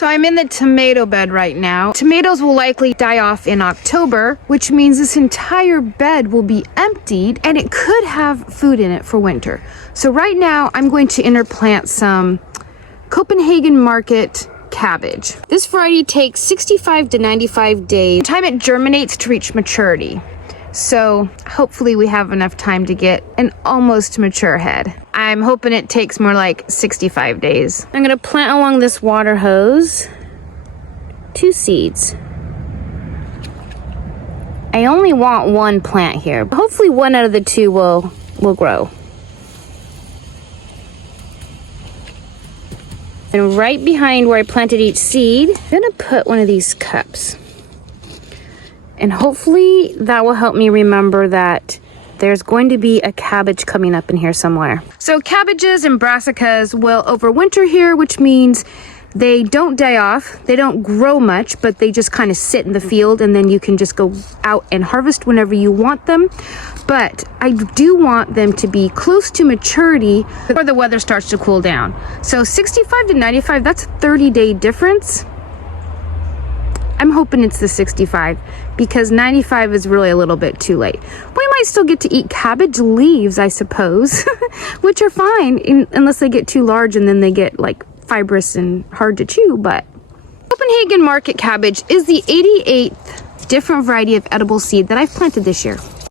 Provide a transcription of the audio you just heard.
So I'm in the tomato bed right now. Tomatoes will likely die off in October, which means this entire bed will be emptied and it could have food in it for winter. So right now I'm going to interplant some Copenhagen market cabbage. This variety takes 65 to 95 days. The time it germinates to reach maturity. So hopefully we have enough time to get an almost mature head. I'm hoping it takes more like 65 days. I'm gonna plant along this water hose 2 seeds. I only want 1 plant here. Hopefully one out of the 2 will grow. And right behind where I planted each seed, I'm gonna put one of these cups. And hopefully that will help me remember that there's going to be a cabbage coming up in here somewhere. So cabbages and brassicas will overwinter here, which means they don't die off, they don't grow much, but they just kind of sit in the field and then you can just go out and harvest whenever you want them. But I do want them to be close to maturity before the weather starts to cool down. So 65 to 95, that's a 30-day difference. I'm hoping it's the 65 because 95 is really a little bit too late. We might still get to eat cabbage leaves, I suppose, which are fine unless they get too large and then they get like fibrous and hard to chew. But Copenhagen market cabbage is the 88th different variety of edible seed that I've planted this year.